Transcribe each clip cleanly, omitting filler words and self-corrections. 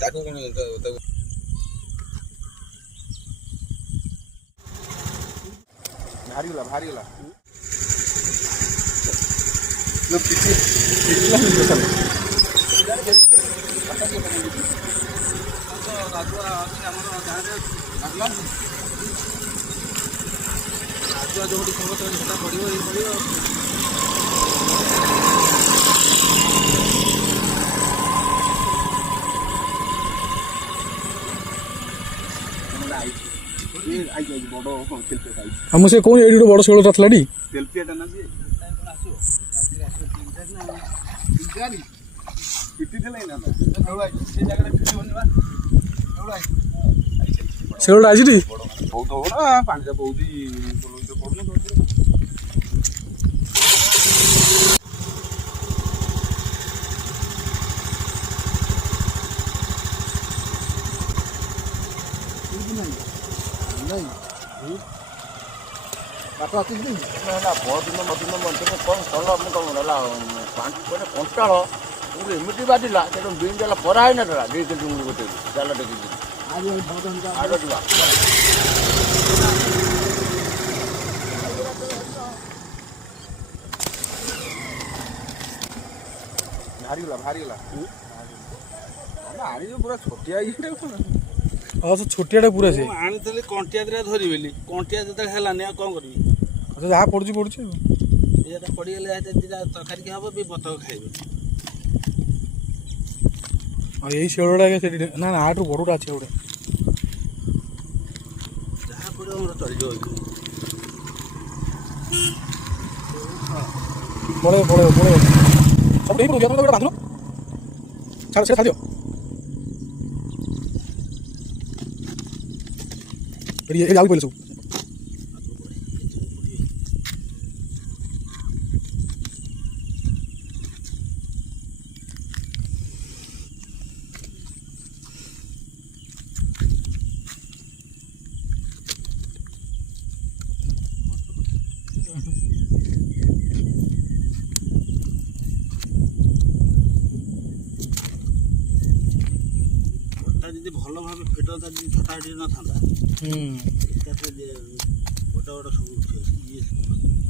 ତାକୁ କଣ ତାକୁ ବାହାରିଗଲା ଯୋଉଠି ଖବର ସେଟା ପଡ଼ିବ ଇଏ ପଡ଼ିବ। हम से कौन एडी बड़ शोलटा थलाडी तेलपियाटा ना जे आसो गाड़ी पिटी देले ना से जगह पिटी बनिबा शोलटा आजी टी बहुत हो ना पानी से बहुत ही बोलो तो पड़ना बाटो आती ना बहुत दिन मधुन मंदिर कौन कल मुझे कौन रहा पाँच कोटे कंटाल एमती बाजिला बीन जाल परा है ना देखिए गोटे जाल देखिए आज ବାହାରିଗଲା ଆଣି ପୁରା ଛୋଟିଆ ଇଏଟା हाँ तो छोटियाटा पूरा से आनी कंटिया दिटा धरी बेली कंटिया जो हेलानी आ कौन करी अच्छा जहाँ पड़ुची ये पड़गले दिटा तरकारी हम भी बतक खाइबे यही शोलटा ना ना आठ बड़टा अच्छे गोटे जहाँ पड़ो मोर चल जाओ पड़े सब यही पड़ो तुम बांधो छाड़ छाड़ दियो ये आगे पहले सब जी भल भाव फेटा छटा न था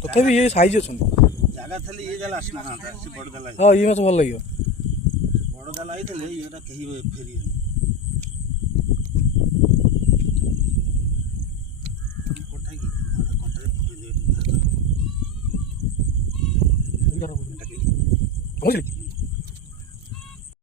तथापि ये साइज अच्छा जगह थी ये जाल आसना था बड़ जाल हाँ ये मत भल लगे बड़ जाल आई ये कहीं फेरी समझ